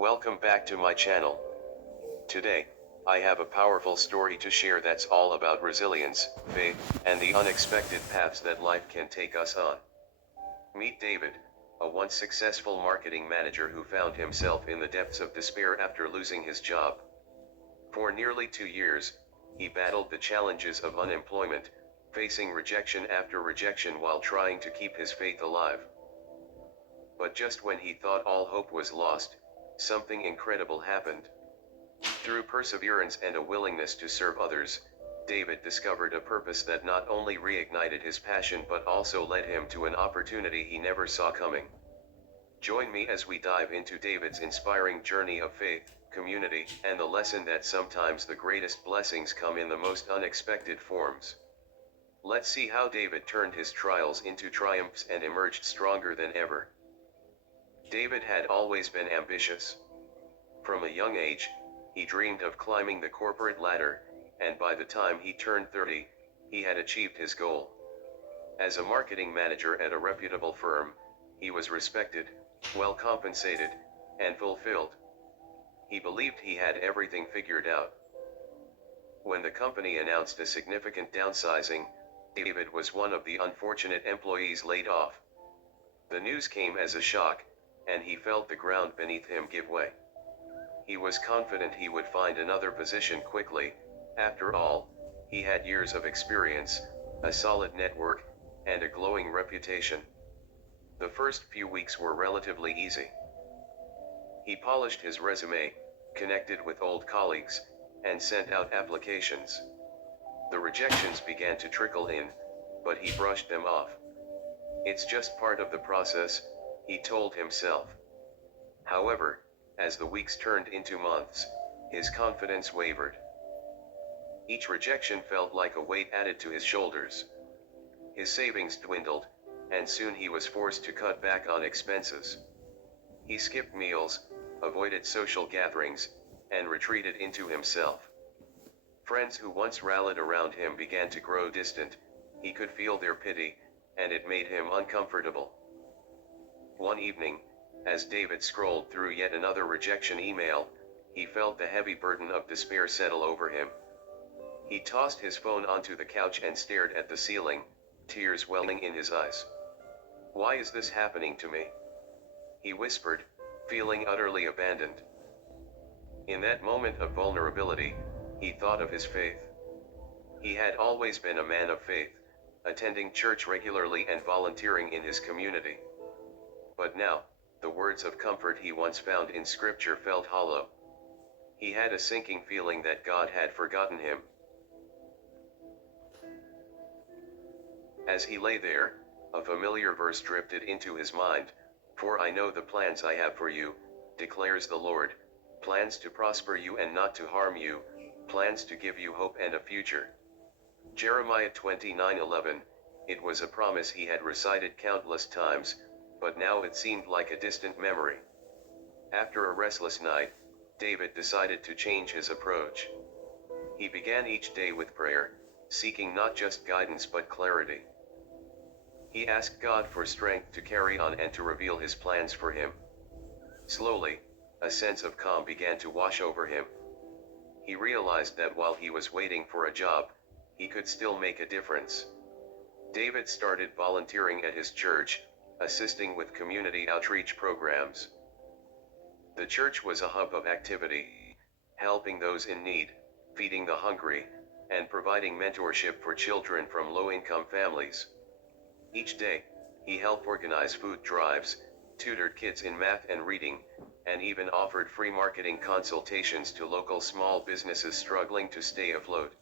Welcome back to my channel. Today, I have a powerful story to share that's all about resilience, faith, and the unexpected paths that life can take us on. Meet David, a once successful marketing manager who found himself in the depths of despair after losing his job. For nearly 2 years, he battled the challenges of unemployment, facing rejection after rejection while trying to keep his faith alive. But just when he thought all hope was lost, something incredible happened. Through perseverance and a willingness to serve others, David discovered a purpose that not only reignited his passion but also led him to an opportunity he never saw coming. Join me as we dive into David's inspiring journey of faith, community, and the lesson that sometimes the greatest blessings come in the most unexpected forms. Let's see how David turned his trials into triumphs and emerged stronger than ever. David had always been ambitious. From a young age, he dreamed of climbing the corporate ladder, and by the time he turned 30, he had achieved his goal. As a marketing manager at a reputable firm, he was respected, well compensated, and fulfilled. He believed he had everything figured out. When the company announced a significant downsizing, David was one of the unfortunate employees laid off. The news came as a shock, and he felt the ground beneath him give way. He was confident he would find another position quickly. After all, he had years of experience, a solid network, and a glowing reputation. The first few weeks were relatively easy. He polished his resume, connected with old colleagues, and sent out applications. The rejections began to trickle in, but he brushed them off. It's just part of the process, he told himself. However, as the weeks turned into months, his confidence wavered. Each rejection felt like a weight added to his shoulders. His savings dwindled, and soon he was forced to cut back on expenses. He skipped meals, avoided social gatherings, and retreated into himself. Friends who once rallied around him began to grow distant. He could feel their pity, and it made him uncomfortable. One evening, as David scrolled through yet another rejection email, he felt the heavy burden of despair settle over him. He tossed his phone onto the couch and stared at the ceiling, tears welling in his eyes. "Why is this happening to me?" he whispered, feeling utterly abandoned. In that moment of vulnerability, he thought of his faith. He had always been a man of faith, attending church regularly and volunteering in his community. But now, the words of comfort he once found in Scripture felt hollow. He had a sinking feeling that God had forgotten him. As he lay there, a familiar verse drifted into his mind, "For I know the plans I have for you, declares the Lord, plans to prosper you and not to harm you, plans to give you hope and a future." Jeremiah 29:11, it was a promise he had recited countless times, but now it seemed like a distant memory. After a restless night, David decided to change his approach. He began each day with prayer, seeking not just guidance but clarity. He asked God for strength to carry on and to reveal his plans for him. Slowly, a sense of calm began to wash over him. He realized that while he was waiting for a job, he could still make a difference. David started volunteering at his church, assisting with community outreach programs. The church was a hub of activity, helping those in need, feeding the hungry, and providing mentorship for children from low-income families. Each day, he helped organize food drives, tutored kids in math and reading, and even offered free marketing consultations to local small businesses struggling to stay afloat.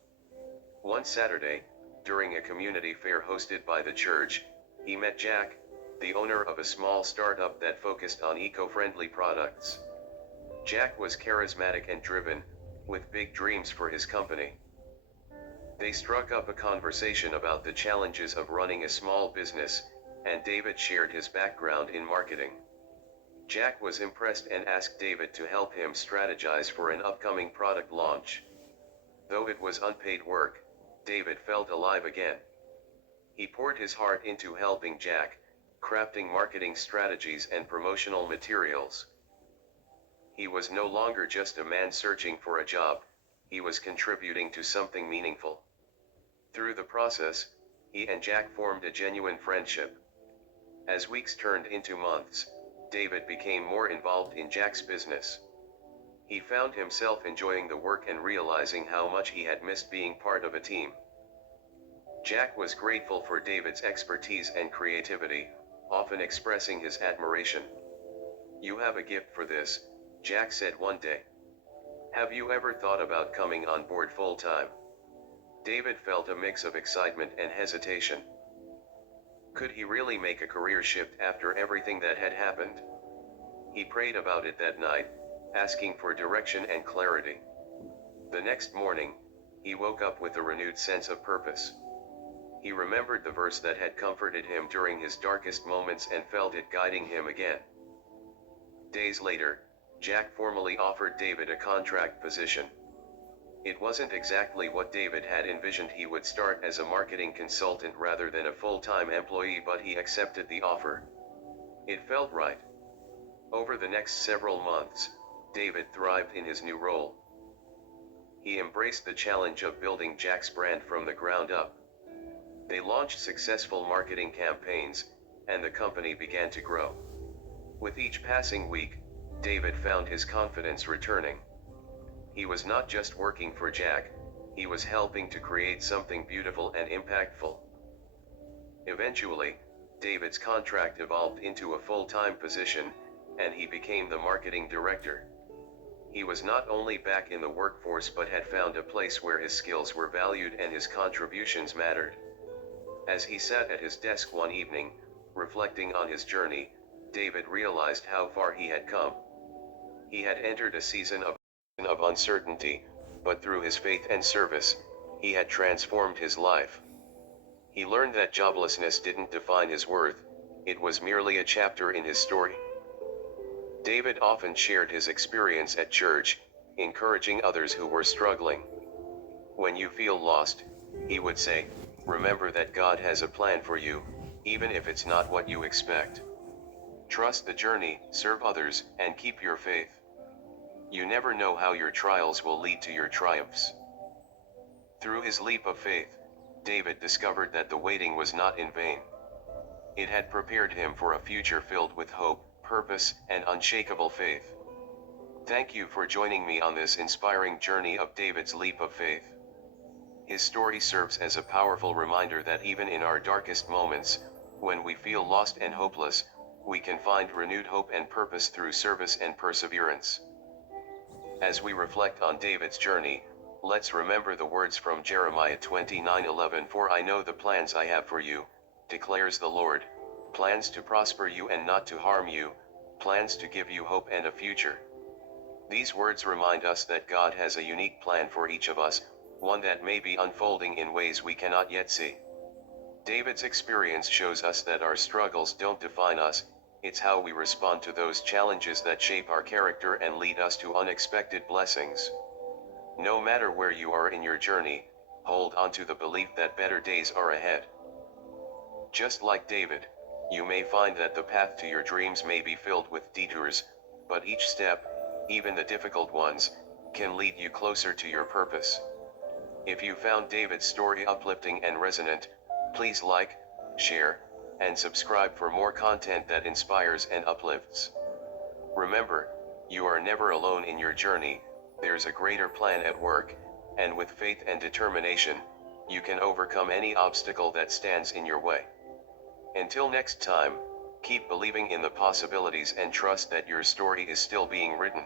One Saturday, during a community fair hosted by the church, he met Jack, the owner of a small startup that focused on eco-friendly products. Jack was charismatic and driven, with big dreams for his company. They struck up a conversation about the challenges of running a small business, and David shared his background in marketing. Jack was impressed and asked David to help him strategize for an upcoming product launch. Though it was unpaid work, David felt alive again. He poured his heart into helping Jack, crafting marketing strategies and promotional materials. He was no longer just a man searching for a job, he was contributing to something meaningful. Through the process, he and Jack formed a genuine friendship. As weeks turned into months, David became more involved in Jack's business. He found himself enjoying the work and realizing how much he had missed being part of a team. Jack was grateful for David's expertise and creativity, often expressing his admiration. "You have a gift for this," Jack said one day. "Have you ever thought about coming on board full-time?" David felt a mix of excitement and hesitation. Could he really make a career shift after everything that had happened? He prayed about it that night, asking for direction and clarity. The next morning, he woke up with a renewed sense of purpose. He remembered the verse that had comforted him during his darkest moments and felt it guiding him again. Days later, Jack formally offered David a contract position. It wasn't exactly what David had envisioned. He would start as a marketing consultant rather than a full-time employee, but he accepted the offer. It felt right. Over the next several months, David thrived in his new role. He embraced the challenge of building Jack's brand from the ground up. They launched successful marketing campaigns, and the company began to grow. With each passing week, David found his confidence returning. He was not just working for Jack, he was helping to create something beautiful and impactful. Eventually, David's contract evolved into a full-time position, and he became the marketing director. He was not only back in the workforce but had found a place where his skills were valued and his contributions mattered. As he sat at his desk one evening, reflecting on his journey, David realized how far he had come. He had entered a season of uncertainty, but through his faith and service, he had transformed his life. He learned that joblessness didn't define his worth, it was merely a chapter in his story. David often shared his experience at church, encouraging others who were struggling. "When you feel lost," he would say, "remember that God has a plan for you, even if it's not what you expect. Trust the journey, serve others, and keep your faith. You never know how your trials will lead to your triumphs." Through his leap of faith, David discovered that the waiting was not in vain. It had prepared him for a future filled with hope, purpose, and unshakable faith. Thank you for joining me on this inspiring journey of David's leap of faith. His story serves as a powerful reminder that even in our darkest moments, when we feel lost and hopeless, we can find renewed hope and purpose through service and perseverance. As we reflect on David's journey, let's remember the words from Jeremiah 29:11. "For I know the plans I have for you, declares the Lord, plans to prosper you and not to harm you, plans to give you hope and a future." These words remind us that God has a unique plan for each of us, one that may be unfolding in ways we cannot yet see. David's experience shows us that our struggles don't define us, it's how we respond to those challenges that shape our character and lead us to unexpected blessings. No matter where you are in your journey, hold on to the belief that better days are ahead. Just like David, you may find that the path to your dreams may be filled with detours, but each step, even the difficult ones, can lead you closer to your purpose. If you found David's story uplifting and resonant, please like, share, and subscribe for more content that inspires and uplifts. Remember, you are never alone in your journey, there's a greater plan at work, and with faith and determination, you can overcome any obstacle that stands in your way. Until next time, keep believing in the possibilities and trust that your story is still being written.